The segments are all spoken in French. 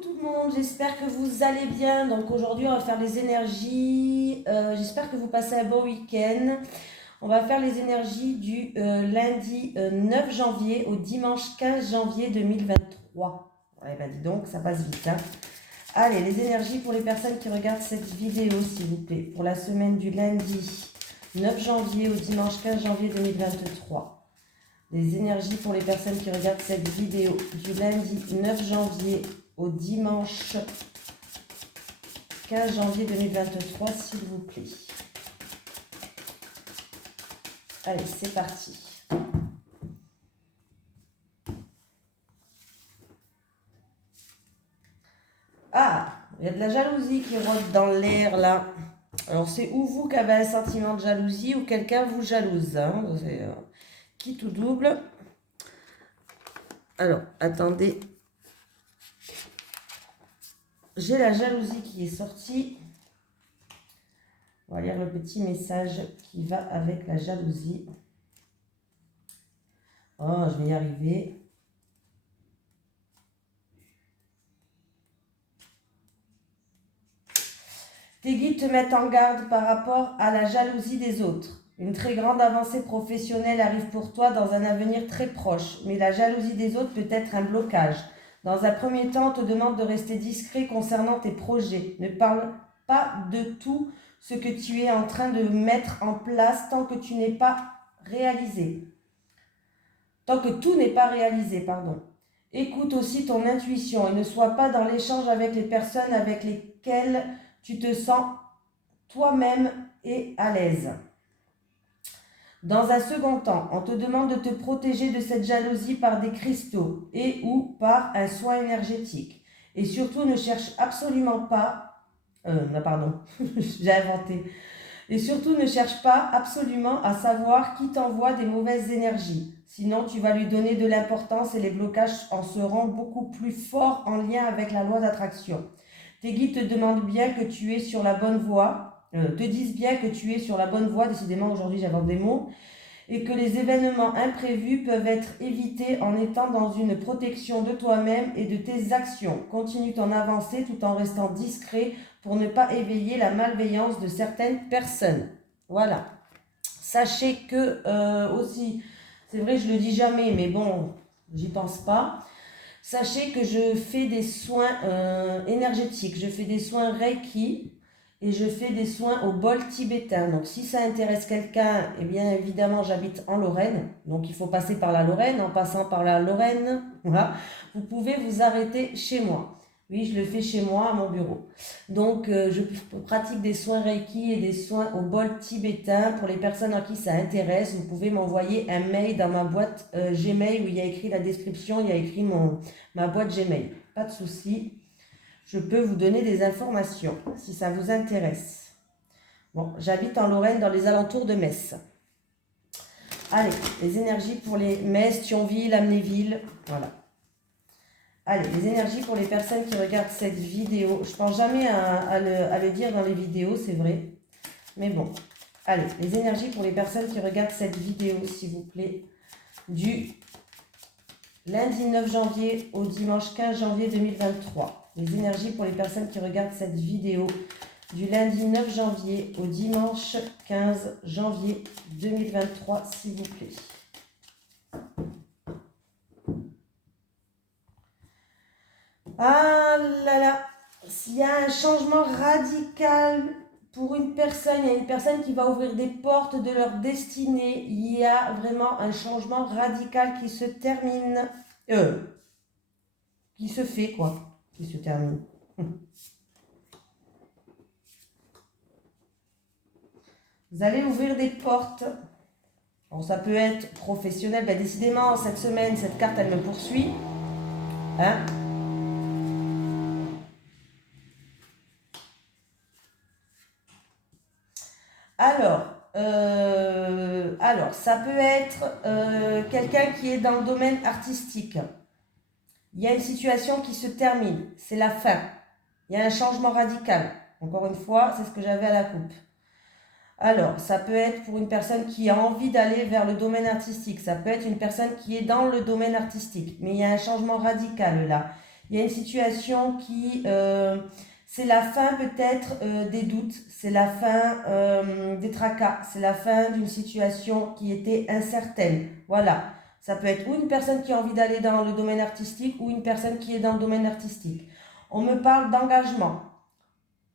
tout le monde, j'espère que vous allez bien. Donc aujourd'hui on va faire les énergies. J'espère que vous passez un bon week-end. On va faire les énergies du lundi 9 janvier au dimanche 15 janvier 2023. Ouais, bah dis donc, ça passe vite, hein. Allez, les énergies pour les personnes qui regardent cette vidéo, s'il vous plaît, pour la semaine du lundi 9 janvier au dimanche 15 janvier 2023. Les énergies pour les personnes qui regardent cette vidéo du lundi 9 janvier au dimanche 15 janvier 2023, s'il vous plaît. Allez, c'est parti. Ah, il y a de la jalousie qui rôde dans l'air là. Alors c'est ou vous qui avez un sentiment de jalousie ou quelqu'un vous jalouse, hein. C'est qui tout double. Alors, attendez. J'ai la jalousie qui est sortie. On va lire le petit message qui va avec la jalousie. Oh, je vais y arriver. Tes guides te mettent en garde par rapport à la jalousie des autres. Une très grande avancée professionnelle arrive pour toi dans un avenir très proche, mais la jalousie des autres peut être un blocage. Dans un premier temps, on te demande de rester discret concernant tes projets. Ne parle pas de tout ce que tu es en train de mettre en place tant que tu n'es pas réalisé. Tant que tout n'est pas réalisé, pardon. Écoute aussi ton intuition et ne sois pas dans l'échange avec les personnes avec lesquelles tu te sens toi-même et à l'aise. Dans un second temps, on te demande de te protéger de cette jalousie par des cristaux et ou par un soin énergétique. Et surtout, ne cherche absolument pas... non, pardon, j'ai inventé. Et surtout, ne cherche pas absolument à savoir qui t'envoie des mauvaises énergies. Sinon, tu vas lui donner de l'importance et les blocages en seront beaucoup plus forts en lien avec la loi d'attraction. Tes guides te demandent bien que tu es sur la bonne voie, te disent bien que tu es sur la bonne voie, décidément aujourd'hui j'invente des mots, et que les événements imprévus peuvent être évités en étant dans une protection de toi-même et de tes actions. Continue ton avancée tout en restant discret pour ne pas éveiller la malveillance de certaines personnes. Voilà. Sachez que aussi, c'est vrai je le dis jamais, mais bon, j'y pense pas. Sachez que je fais des soins énergétiques, je fais des soins Reiki et je fais des soins au bol tibétain. Donc si ça intéresse quelqu'un, eh bien évidemment j'habite en Lorraine, donc il faut passer par la Lorraine. En passant par la Lorraine, voilà, vous pouvez vous arrêter chez moi. Oui, je le fais chez moi, à mon bureau. Donc, je pratique des soins Reiki et des soins au bol tibétain. Pour les personnes à qui ça intéresse, vous pouvez m'envoyer un mail dans ma boîte Gmail où il y a écrit la description, il y a écrit ma boîte Gmail. Pas de souci, je peux vous donner des informations si ça vous intéresse. Bon, j'habite en Lorraine dans les alentours de Metz. Allez, les énergies pour les Metz, Thionville, Amnéville, voilà. Allez, les énergies pour les personnes qui regardent cette vidéo. Je ne pense jamais à le dire dans les vidéos, c'est vrai. Mais bon. Allez, les énergies pour les personnes qui regardent cette vidéo, s'il vous plaît. Du lundi 9 janvier au dimanche 15 janvier 2023. Les énergies pour les personnes qui regardent cette vidéo. Du lundi 9 janvier au dimanche 15 janvier 2023, s'il vous plaît. Ah là là, s'il y a un changement radical pour une personne, il y a une personne qui va ouvrir des portes de leur destinée, il y a vraiment un changement radical qui se termine, qui se fait quoi, qui se termine. Vous allez ouvrir des portes. Bon, ça peut être professionnel, ben décidément cette semaine, cette carte elle me poursuit. Hein? Alors, ça peut être quelqu'un qui est dans le domaine artistique. Il y a une situation qui se termine, c'est la fin. Il y a un changement radical. Encore une fois, c'est ce que j'avais à la coupe. Alors, ça peut être pour une personne qui a envie d'aller vers le domaine artistique. Ça peut être une personne qui est dans le domaine artistique. Mais il y a un changement radical là. Il y a une situation qui... c'est la fin peut-être des doutes, c'est la fin des tracas, c'est la fin d'une situation qui était incertaine. Voilà. Ça peut être ou une personne qui a envie d'aller dans le domaine artistique ou une personne qui est dans le domaine artistique. On me parle d'engagement.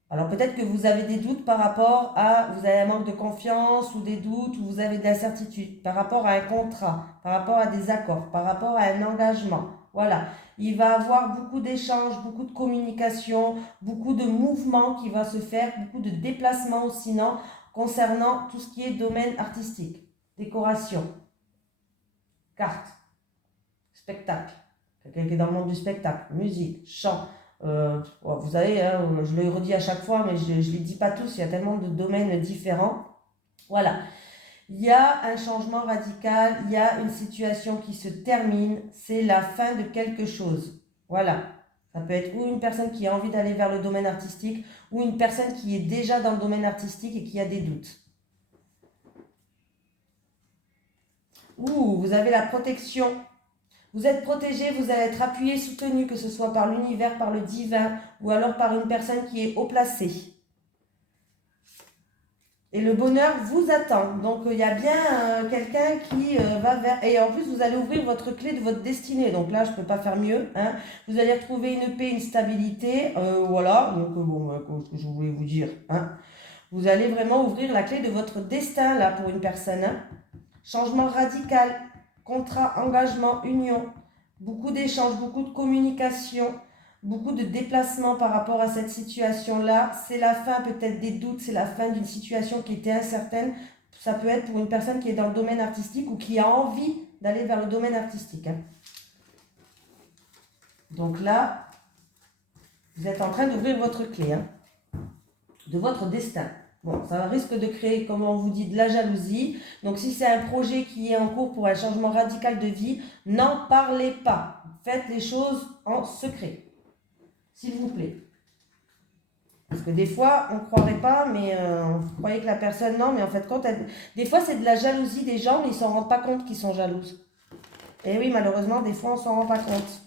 Alors peut-être que vous avez des doutes par rapport à, vous avez un manque de confiance ou des doutes ou vous avez de l'incertitude par rapport à un contrat, par rapport à des accords, par rapport à un engagement. Voilà, il va y avoir beaucoup d'échanges, beaucoup de communication, beaucoup de mouvements qui va se faire, beaucoup de déplacements aussi, non, concernant tout ce qui est domaine artistique, décoration, carte, spectacle, quelqu'un qui est dans le monde du spectacle, musique, chant. Vous savez, hein, je le redis à chaque fois, mais je ne les dis pas tous, il y a tellement de domaines différents. Voilà, il y a un changement radical, il y a une situation qui se termine, c'est la fin de quelque chose. Voilà, ça peut être ou une personne qui a envie d'aller vers le domaine artistique, ou une personne qui est déjà dans le domaine artistique et qui a des doutes. Ouh, vous avez la protection. Vous êtes protégé, vous allez être appuyé, soutenu, que ce soit par l'univers, par le divin, ou alors par une personne qui est haut placée. Et le bonheur vous attend. Donc, il y a bien quelqu'un qui va vers... Et en plus, vous allez ouvrir votre clé de votre destinée. Donc là, je ne peux pas faire mieux. Hein. Vous allez retrouver une paix, une stabilité. Voilà. Donc, ce que je voulais vous dire. Hein. Vous allez vraiment ouvrir la clé de votre destin, là, pour une personne. Hein. Changement radical. Contrat, engagement, union, beaucoup d'échanges, beaucoup de communication, beaucoup de déplacements par rapport à cette situation-là. C'est la fin peut-être des doutes, c'est la fin d'une situation qui était incertaine. Ça peut être pour une personne qui est dans le domaine artistique ou qui a envie d'aller vers le domaine artistique. Hein. Donc là, vous êtes en train d'ouvrir votre clé hein, de votre destin. Bon, ça risque de créer, comme on vous dit, de la jalousie. Donc, si c'est un projet qui est en cours pour un changement radical de vie, n'en parlez pas. Faites les choses en secret, s'il vous plaît. Parce que des fois, on ne croirait pas, mais vous croyez que la personne, non, mais en fait, des fois, c'est de la jalousie des gens, mais ils ne s'en rendent pas compte qu'ils sont jalouses. Et oui, malheureusement, des fois, on ne s'en rend pas compte.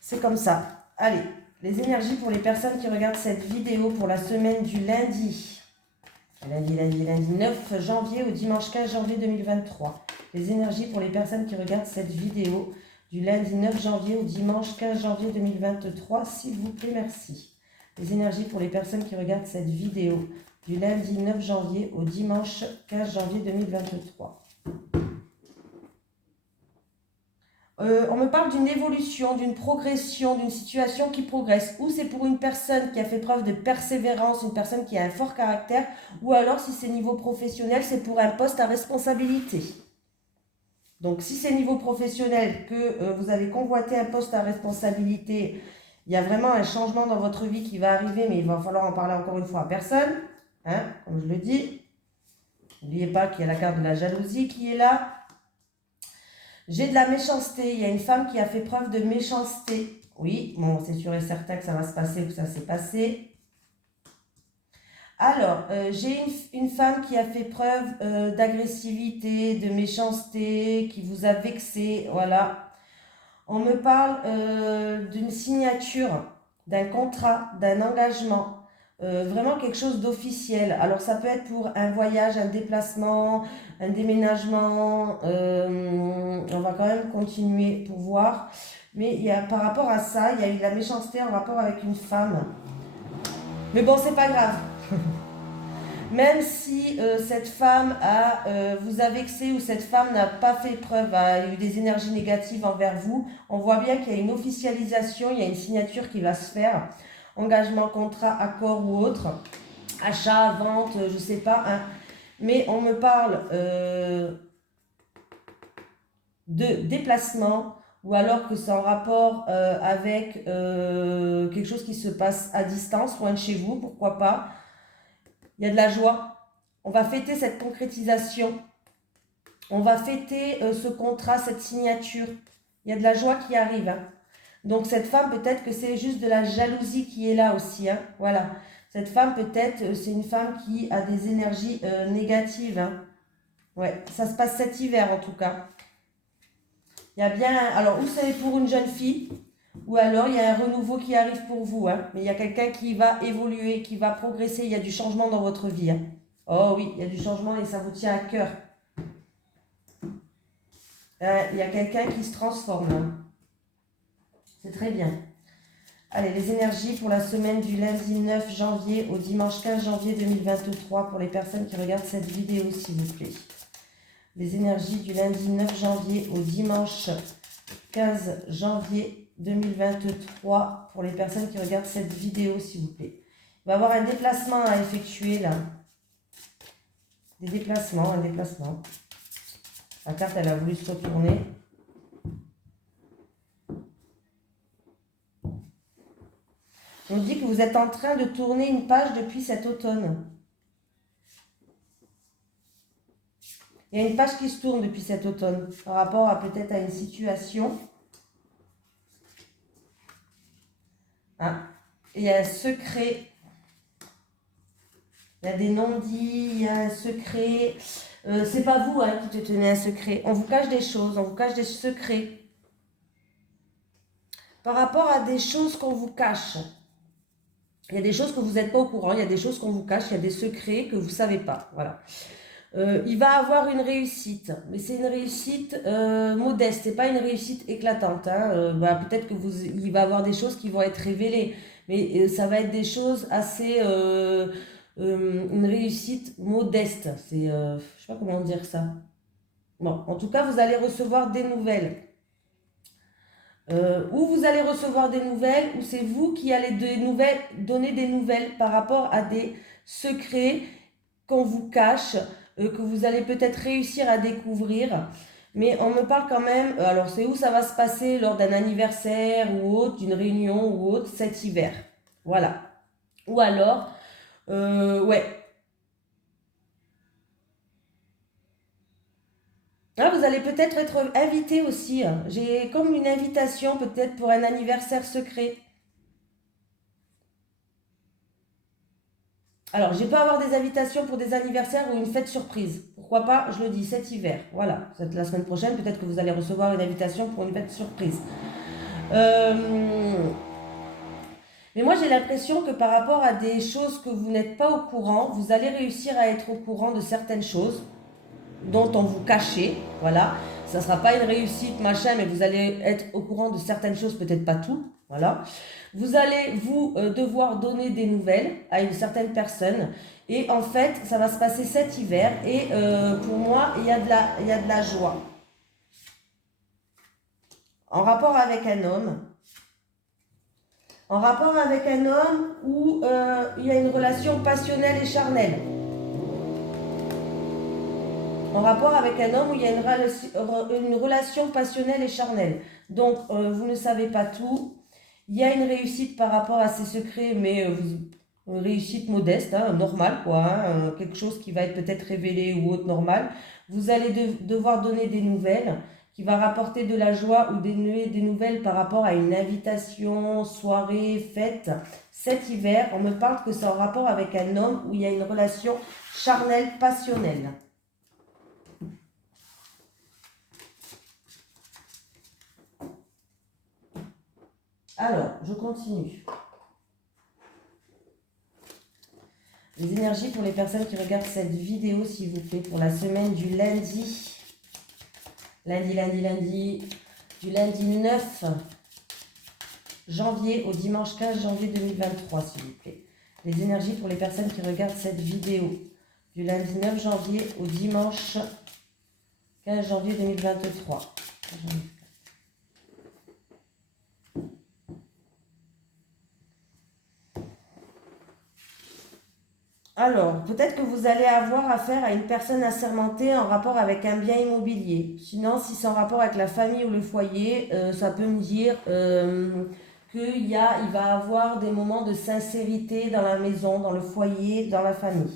C'est comme ça. Allez. Les énergies pour les personnes qui regardent cette vidéo pour la semaine du lundi 9 janvier au dimanche 15 janvier 2023. Les énergies pour les personnes qui regardent cette vidéo du lundi 9 janvier au dimanche 15 janvier 2023, s'il vous plaît, merci. Les énergies pour les personnes qui regardent cette vidéo du lundi 9 janvier au dimanche 15 janvier 2023. On me parle d'une évolution, d'une progression, d'une situation qui progresse. Ou c'est pour une personne qui a fait preuve de persévérance, une personne qui a un fort caractère, ou alors si c'est niveau professionnel, c'est pour un poste à responsabilité. Donc si c'est niveau professionnel, que vous avez convoité un poste à responsabilité, il y a vraiment un changement dans votre vie qui va arriver, mais il va falloir en parler encore une fois à personne, hein, comme je le dis. N'oubliez pas qu'il y a la carte de la jalousie qui est là. J'ai de la méchanceté. Il y a une femme qui a fait preuve de méchanceté. Oui, bon, c'est sûr et certain que ça va se passer ou que ça s'est passé. Alors, j'ai une femme qui a fait preuve d'agressivité, de méchanceté, qui vous a vexé, voilà. On me parle d'une signature, d'un contrat, d'un engagement. Vraiment quelque chose d'officiel. Alors ça peut être pour un voyage, un déplacement, un déménagement. On va quand même continuer pour voir. Mais par rapport à ça, il y a eu de la méchanceté en rapport avec une femme. Mais bon, c'est pas grave. Même si cette femme vous a vexé ou cette femme n'a pas fait preuve, a eu des énergies négatives envers vous, on voit bien qu'il y a une officialisation, il y a une signature qui va se faire. Engagement, contrat, accord ou autre, achat, vente, je ne sais pas. Hein. Mais on me parle de déplacement ou alors que c'est en rapport avec quelque chose qui se passe à distance, loin de chez vous, pourquoi pas. Il y a de la joie. On va fêter cette concrétisation. On va fêter ce contrat, cette signature. Il y a de la joie qui arrive. Hein. Donc cette femme, peut-être que c'est juste de la jalousie qui est là aussi. Hein. Voilà. Cette femme, peut-être, c'est une femme qui a des énergies négatives. Hein. Ouais, ça se passe cet hiver en tout cas. Il y a bien... Alors, ou c'est pour une jeune fille, Ou alors, il y a un renouveau qui arrive pour vous, hein. Mais il y a quelqu'un qui va évoluer, qui va progresser. Il y a du changement dans votre vie, hein. Oh oui, il y a du changement et ça vous tient à cœur. Il y a quelqu'un qui se transforme, hein. C'est très bien. Allez, les énergies pour la semaine du lundi 9 janvier au dimanche 15 janvier 2023 pour les personnes qui regardent cette vidéo, s'il vous plaît. Les énergies du lundi 9 janvier au dimanche 15 janvier 2023 pour les personnes qui regardent cette vidéo, s'il vous plaît. Il va y avoir un déplacement à effectuer là. Des déplacements, un déplacement. La carte, elle a voulu se retourner. On dit que vous êtes en train de tourner une page depuis cet automne. Il y a une page qui se tourne depuis cet automne par rapport à peut-être à une situation. Ah. Et il y a un secret. Il y a des non-dits, il y a un secret. C'est pas vous hein, qui te tenez un secret. On vous cache des choses, on vous cache des secrets. Par rapport à des choses qu'on vous cache. Il y a des choses que vous n'êtes pas au courant, il y a des choses qu'on vous cache, il y a des secrets que vous ne savez pas. Voilà. Il va avoir une réussite, mais c'est une réussite modeste, c'est pas une réussite éclatante. Hein. Peut-être que il va avoir des choses qui vont être révélées, mais ça va être des choses assez... une réussite modeste. C'est, je sais pas comment dire ça. Bon, en tout cas, vous allez recevoir des nouvelles. Ou vous allez recevoir des nouvelles, ou c'est vous qui allez donner des nouvelles par rapport à des secrets qu'on vous cache, que vous allez peut-être réussir à découvrir. Mais on me parle quand même, alors c'est où ça va se passer lors d'un anniversaire ou autre, d'une réunion ou autre, cet hiver. Voilà. Ou alors, ouais. Ah, vous allez peut-être être invité aussi. Hein. J'ai comme une invitation peut-être pour un anniversaire secret. Alors, je peux avoir des invitations pour des anniversaires ou une fête surprise. Pourquoi pas, je le dis, cet hiver. Voilà, la semaine prochaine, peut-être que vous allez recevoir une invitation pour une fête surprise. Mais moi, j'ai l'impression que par rapport à des choses que vous n'êtes pas au courant, vous allez réussir à être au courant de certaines choses dont on vous cachait. Voilà, ça ne sera pas une réussite, machin, mais vous allez être au courant de certaines choses, peut-être pas tout. Voilà. Vous allez devoir donner des nouvelles à une certaine personne. Et en fait, ça va se passer cet hiver. Et pour moi, il y a de la joie. En rapport avec un homme. En rapport avec un homme où il y a une relation passionnelle et charnelle. En rapport avec un homme où il y a une relation passionnelle et charnelle. Donc, vous ne savez pas tout. Il y a une réussite par rapport à ces secrets, mais une réussite modeste, hein, normale, quoi. Hein, quelque chose qui va être peut-être révélé ou autre normal. Vous allez devoir donner des nouvelles qui va rapporter de la joie ou des nouvelles par rapport à une invitation, soirée, fête. Cet hiver, on me parle que c'est en rapport avec un homme où il y a une relation charnelle, passionnelle. Alors, je continue. Les énergies pour les personnes qui regardent cette vidéo, s'il vous plaît, pour la semaine du lundi. Du lundi 9 janvier au dimanche 15 janvier 2023, s'il vous plaît. Les énergies pour les personnes qui regardent cette vidéo. Du lundi 9 janvier au dimanche 15 janvier 2023. Alors, peut-être que vous allez avoir affaire à une personne assermentée en rapport avec un bien immobilier. Sinon, si c'est en rapport avec la famille ou le foyer, ça peut me dire qu'il va avoir des moments de sincérité dans la maison, dans le foyer, dans la famille.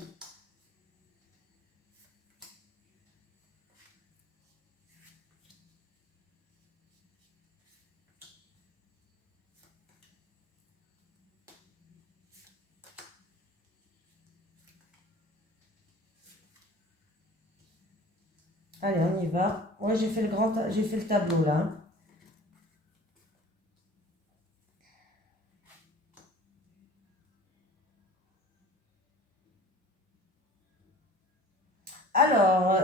Allez, on y va. Moi, j'ai fait le tableau là. Alors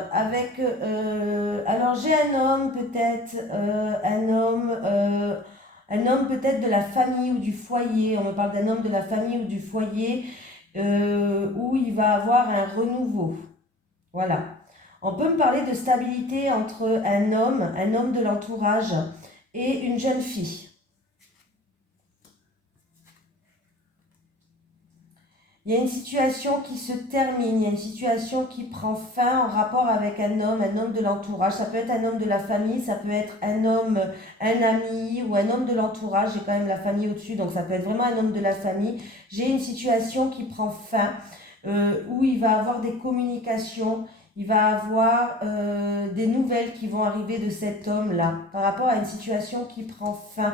j'ai un homme peut-être, un homme peut-être de la famille ou du foyer. On me parle d'un homme de la famille ou du foyer où il va avoir un renouveau. Voilà. On peut me parler de stabilité entre un homme de l'entourage et une jeune fille. Il y a une situation qui se termine, il y a une situation qui prend fin en rapport avec un homme de l'entourage. Ça peut être un homme de la famille, ça peut être un homme, un ami ou un homme de l'entourage. J'ai quand même la famille au-dessus, donc ça peut être vraiment un homme de la famille. J'ai une situation qui prend fin, où il va avoir des communications, il va avoir des nouvelles qui vont arriver de cet homme-là par rapport à une situation qui prend fin.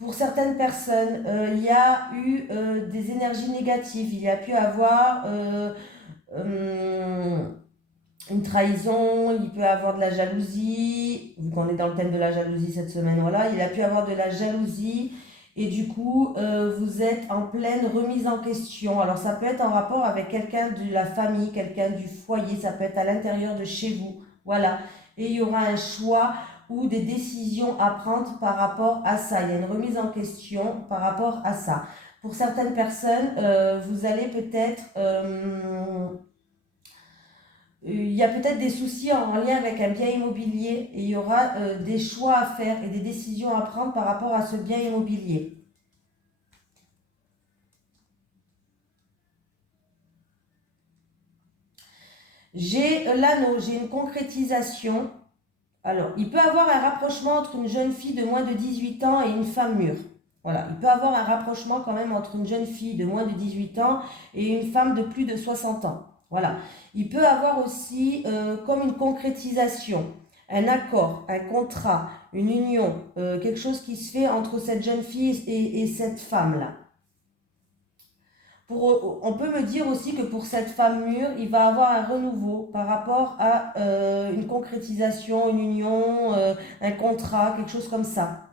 Pour certaines personnes, il y a eu des énergies négatives, il y a pu avoir euh, une trahison, il peut avoir de la jalousie, vu qu'on est dans le thème de la jalousie cette semaine, voilà, il a pu avoir de la jalousie et du coup, vous êtes en pleine remise en question. Alors ça peut être en rapport avec quelqu'un de la famille, quelqu'un du foyer, ça peut être à l'intérieur de chez vous, voilà. Et il y aura un choix ou des décisions à prendre par rapport à ça. Il y a une remise en question par rapport à ça. Pour certaines personnes, vous allez peut-être... il y a peut-être des soucis en lien avec un bien immobilier et il y aura des choix à faire et des décisions à prendre par rapport à ce bien immobilier. J'ai l'anneau, j'ai une concrétisation. Alors, il peut avoir un rapprochement entre une jeune fille de moins de 18 ans et une femme mûre. Voilà, il peut avoir un rapprochement quand même entre une jeune fille de moins de 18 ans et une femme de plus de 60 ans. Voilà. Il peut avoir aussi comme une concrétisation, un accord, un contrat, une union, quelque chose qui se fait entre cette jeune fille et cette femme-là. On peut me dire aussi que pour cette femme mûre, il va avoir un renouveau par rapport à une concrétisation, une union, un contrat, quelque chose comme ça.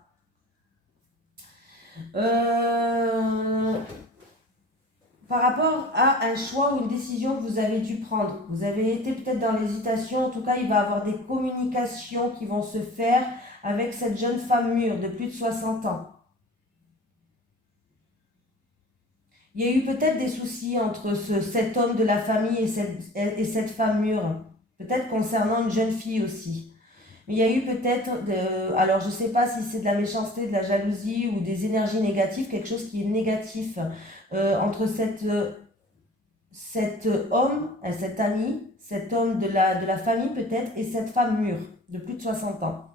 Par rapport à un choix ou une décision que vous avez dû prendre, vous avez été peut-être dans l'hésitation, en tout cas il va y avoir des communications qui vont se faire avec cette jeune femme mûre de plus de 60 ans. Il y a eu peut-être des soucis entre cet homme de la famille et cette femme mûre, peut-être concernant une jeune fille aussi. Mais il y a eu peut-être, alors je ne sais pas si c'est de la méchanceté, de la jalousie ou des énergies négatives, quelque chose qui est négatif entre cet homme, cet ami, cet homme de la famille peut-être, et cette femme mûre de plus de 60 ans.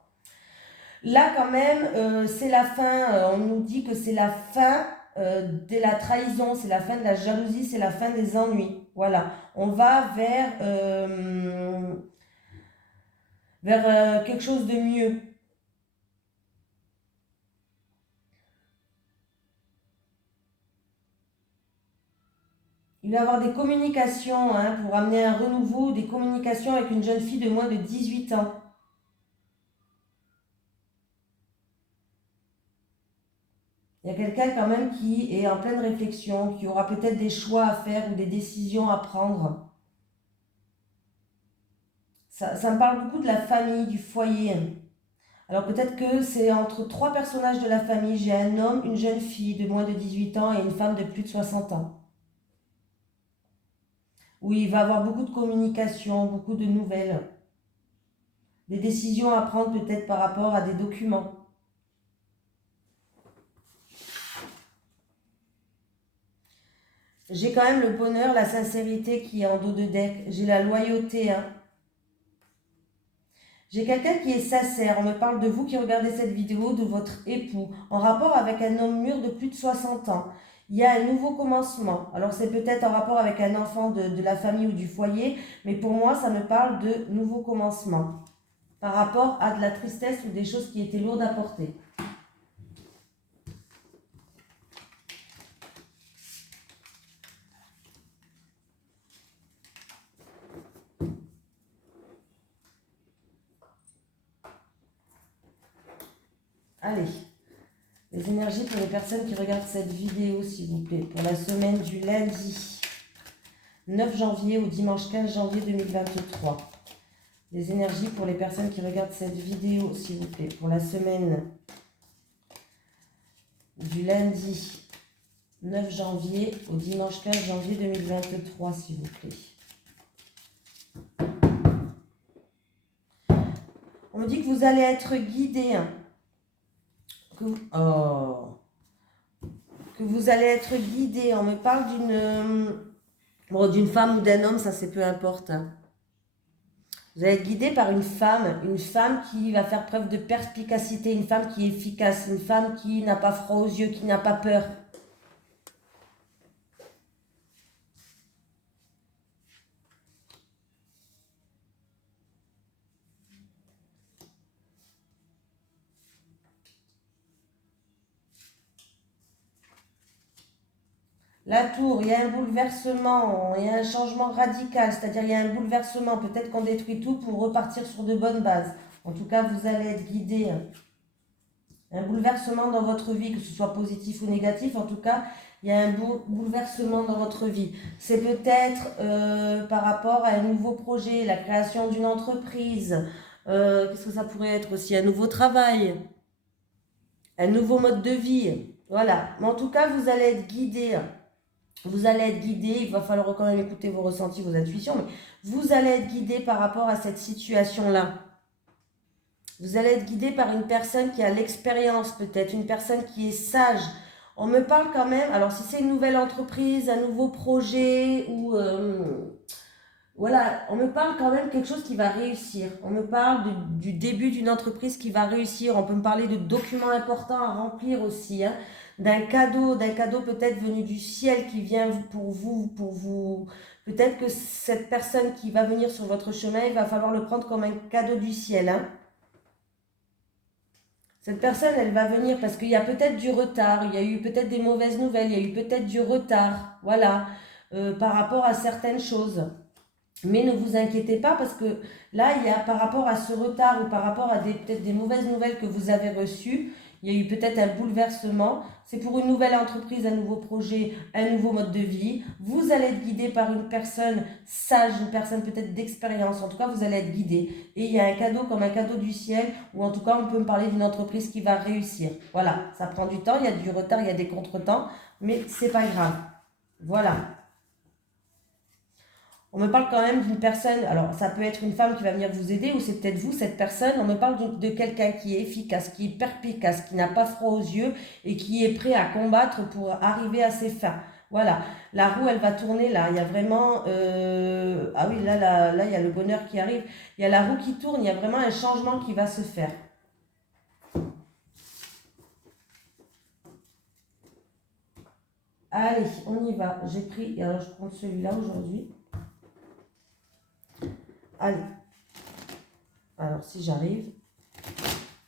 Là quand même, c'est la fin, on nous dit que c'est la fin de la trahison, c'est la fin de la jalousie, c'est la fin des ennuis. Voilà, on va vers quelque chose de mieux. Il va y avoir des communications pour amener un renouveau, des communications avec une jeune fille de moins de 18 ans. Il y a quelqu'un quand même qui est en pleine réflexion, qui aura peut-être des choix à faire ou des décisions à prendre. Ça me parle beaucoup de la famille, du foyer. Alors peut-être que c'est entre trois personnages de la famille. J'ai un homme, une jeune fille de moins de 18 ans et une femme de plus de 60 ans. Où il va avoir beaucoup de communication, beaucoup de nouvelles. Des décisions à prendre peut-être par rapport à des documents. J'ai quand même le bonheur, la sincérité qui est en dos de deck. J'ai la loyauté. J'ai quelqu'un qui est sincère. On me parle de vous qui regardez cette vidéo, de votre époux, en rapport avec un homme mûr de plus de 60 ans. Il y a un nouveau commencement. Alors c'est peut-être en rapport avec un enfant de la famille ou du foyer, mais pour moi ça me parle de nouveau commencement. Par rapport à de la tristesse ou des choses qui étaient lourdes à porter. Allez, les énergies pour les personnes qui regardent cette vidéo, s'il vous plaît, pour la semaine du lundi. 9 janvier au dimanche 15 janvier 2023. Les énergies pour les personnes qui regardent cette vidéo, s'il vous plaît, pour la semaine du lundi 9 janvier au dimanche 15 janvier 2023, s'il vous plaît. On me dit que vous allez être guidé. Que vous allez être guidé. On me parle d'une femme ou d'un homme, ça c'est peu importe. Vous allez être guidé par une femme qui va faire preuve de perspicacité, une femme qui est efficace, une femme qui n'a pas froid aux yeux, qui n'a pas peur. La tour, il y a un bouleversement, il y a un changement radical, c'est-à-dire il y a un bouleversement, peut-être qu'on détruit tout pour repartir sur de bonnes bases. En tout cas, vous allez être guidé. Un bouleversement dans votre vie, que ce soit positif ou négatif, en tout cas, il y a un bouleversement dans votre vie. C'est peut-être par rapport à un nouveau projet, la création d'une entreprise. Qu'est-ce que ça pourrait être aussi? Un nouveau travail, un nouveau mode de vie. Voilà. Mais en tout cas, vous allez être guidé. Vous allez être guidé, il va falloir quand même écouter vos ressentis, vos intuitions, mais vous allez être guidé par rapport à cette situation-là. Vous allez être guidé par une personne qui a l'expérience peut-être, une personne qui est sage. On me parle quand même, alors si c'est une nouvelle entreprise, un nouveau projet ou... voilà, on me parle quand même quelque chose qui va réussir. On me parle du début d'une entreprise qui va réussir. On peut me parler de documents importants à remplir aussi, hein, d'un cadeau peut-être venu du ciel qui vient pour vous. Peut-être que cette personne qui va venir sur votre chemin, il va falloir le prendre comme un cadeau du ciel, hein. Cette personne, elle va venir parce qu'il y a peut-être du retard, il y a eu peut-être des mauvaises nouvelles, il y a eu peut-être du retard, voilà, par rapport à certaines choses. Mais ne vous inquiétez pas parce que là, il y a par rapport à ce retard ou par rapport à peut-être des mauvaises nouvelles que vous avez reçues, il y a eu peut-être un bouleversement. C'est pour une nouvelle entreprise, un nouveau projet, un nouveau mode de vie. Vous allez être guidé par une personne sage, une personne peut-être d'expérience. En tout cas, vous allez être guidé. Et il y a un cadeau comme un cadeau du ciel ou en tout cas, on peut me parler d'une entreprise qui va réussir. Voilà, ça prend du temps, il y a du retard, il y a des contretemps, mais c'est pas grave. Voilà. On me parle quand même d'une personne, alors ça peut être une femme qui va venir vous aider ou c'est peut-être vous, cette personne. On me parle de quelqu'un qui est efficace, qui est perspicace, qui n'a pas froid aux yeux et qui est prêt à combattre pour arriver à ses fins. Voilà, la roue elle va tourner là, il y a vraiment, ah oui là il y a le bonheur qui arrive, il y a la roue qui tourne, il y a vraiment un changement qui va se faire. Allez, on y va, j'ai pris, alors je prends celui-là aujourd'hui. Allez, alors si j'arrive.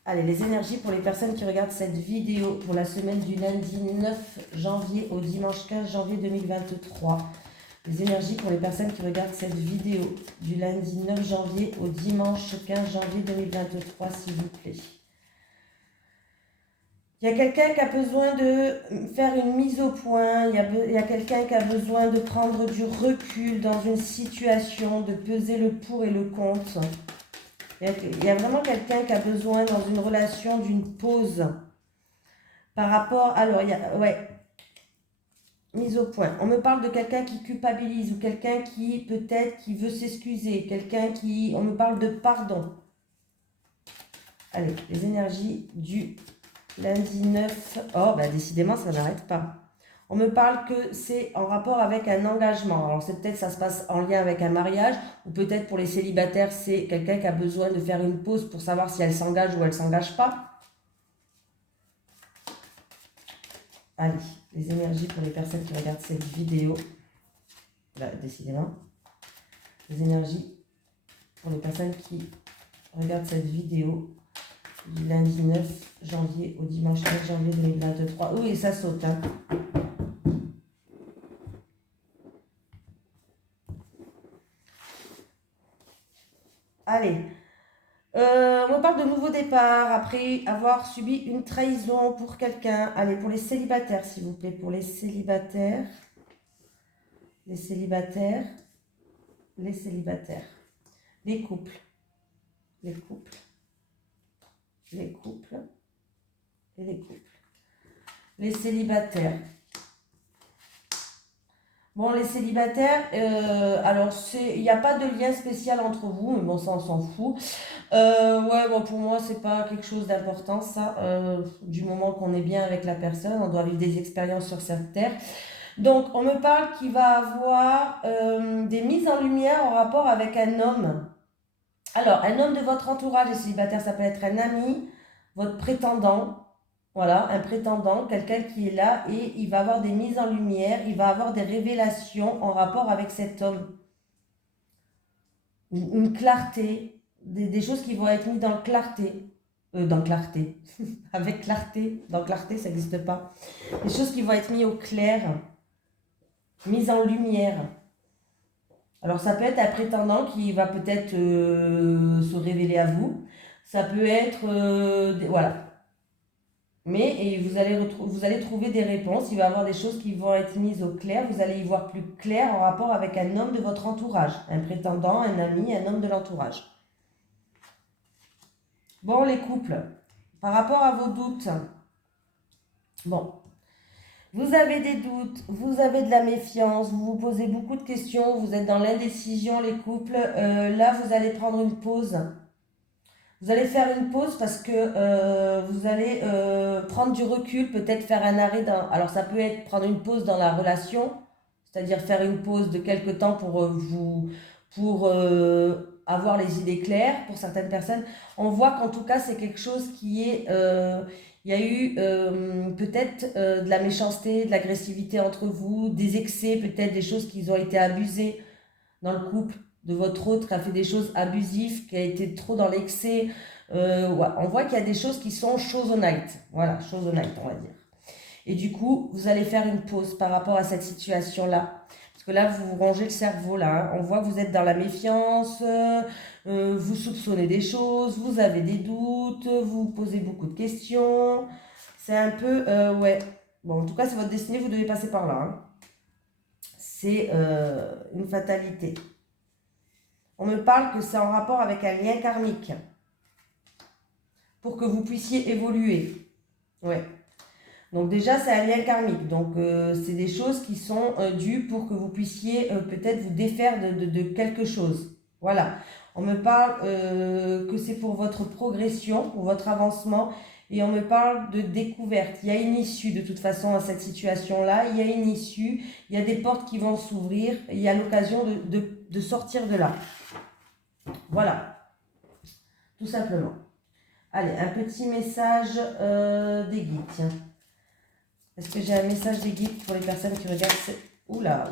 Allez, les énergies pour les personnes qui regardent cette vidéo pour la semaine du lundi 9 janvier au dimanche 15 janvier 2023. Les énergies pour les personnes qui regardent cette vidéo du lundi 9 janvier au dimanche 15 janvier 2023, s'il vous plaît. Il y a quelqu'un qui a besoin de faire une mise au point, il y a quelqu'un qui a besoin de prendre du recul dans une situation, de peser le pour et le contre. Il y a vraiment quelqu'un qui a besoin dans une relation d'une pause par rapport... Alors, il y a... Ouais. Mise au point. On me parle de quelqu'un qui culpabilise ou quelqu'un qui peut-être qui veut s'excuser. Quelqu'un qui... On me parle de pardon. Allez, les énergies du lundi 9. Oh, bah décidément, ça n'arrête pas. On me parle que c'est en rapport avec un engagement. Alors, c'est peut-être ça se passe en lien avec un mariage, ou peut-être pour les célibataires, c'est quelqu'un qui a besoin de faire une pause pour savoir si elle s'engage ou elle ne s'engage pas. Allez, les énergies pour les personnes qui regardent cette vidéo. Bah, décidément. Les énergies pour les personnes qui regardent cette vidéo du lundi 9 janvier au dimanche 15 janvier 2023. Oui, ça saute, hein. Allez, on me parle de nouveau départ après avoir subi une trahison pour quelqu'un. Allez, pour les célibataires, s'il vous plaît, pour les célibataires. les célibataires, les célibataires, les couples, les couples, les couples et les couples. Les célibataires. Bon, les célibataires, alors il n'y a pas de lien spécial entre vous, mais bon, ça on s'en fout. Ouais, bon, pour moi, c'est pas quelque chose d'important, ça. Du moment qu'on est bien avec la personne, on doit vivre des expériences sur cette terre. Donc, on me parle qu'il va avoir des mises en lumière en rapport avec un homme. Alors, un homme de votre entourage, les célibataires, ça peut être un ami, votre prétendant. Voilà, un prétendant, quelqu'un qui est là et il va avoir des mises en lumière, il va avoir des révélations en rapport avec cet homme. Une clarté, des choses qui vont être mises dans clarté. Dans clarté. Avec clarté. Dans clarté, ça n'existe pas. Des choses qui vont être mises au clair, mises en lumière. Alors ça peut être un prétendant qui va peut-être se révéler à vous. Ça peut être... voilà. Mais vous allez trouver des réponses, il va y avoir des choses qui vont être mises au clair, vous allez y voir plus clair en rapport avec un homme de votre entourage, un prétendant, un ami, un homme de l'entourage. Bon, les couples, par rapport à vos doutes, bon, vous avez des doutes, vous avez de la méfiance, vous vous posez beaucoup de questions, vous êtes dans l'indécision, les couples, là vous allez prendre une pause. Vous allez faire une pause parce que vous allez prendre du recul, peut-être faire un arrêt dans... Alors ça peut être prendre une pause dans la relation, c'est-à-dire faire une pause de quelque temps pour avoir les idées claires pour certaines personnes. On voit qu'en tout cas c'est quelque chose qui est... il y a eu peut-être de la méchanceté, de l'agressivité entre vous, des excès, peut-être des choses qui ont été abusées dans le couple de votre autre, qui a fait des choses abusives, qui a été trop dans l'excès. Ouais, on voit qu'il y a des choses qui sont choses honnêtes. Voilà, choses honnêtes, on va dire. Et du coup, vous allez faire une pause par rapport à cette situation-là. Parce que là, vous vous rongez le cerveau, là. Hein. On voit que vous êtes dans la méfiance, vous soupçonnez des choses, vous avez des doutes, vous posez beaucoup de questions. C'est un peu, ouais. Bon, en tout cas, c'est votre destinée, vous devez passer par là. Hein. C'est une fatalité. On me parle que c'est en rapport avec un lien karmique. Pour que vous puissiez évoluer. Ouais. Donc déjà, c'est un lien karmique. Donc, c'est des choses qui sont dues pour que vous puissiez peut-être vous défaire de quelque chose. Voilà. On me parle que c'est pour votre progression, pour votre avancement. Et on me parle de découverte. Il y a une issue de toute façon à cette situation-là. Il y a une issue. Il y a des portes qui vont s'ouvrir. Il y a l'occasion de sortir de là. Voilà. Tout simplement. Allez, un petit message des guides, tiens. Est-ce que j'ai un message des guides pour les personnes qui regardent Oula.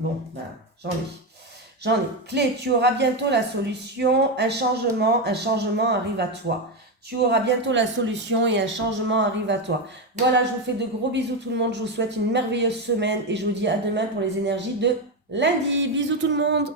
Bon, ben, j'en ai. Clé, tu auras bientôt la solution. Un changement arrive à toi. Tu auras bientôt la solution et un changement arrive à toi. Voilà, je vous fais de gros bisous tout le monde. Je vous souhaite une merveilleuse semaine et je vous dis à demain pour les énergies de lundi. Bisous tout le monde.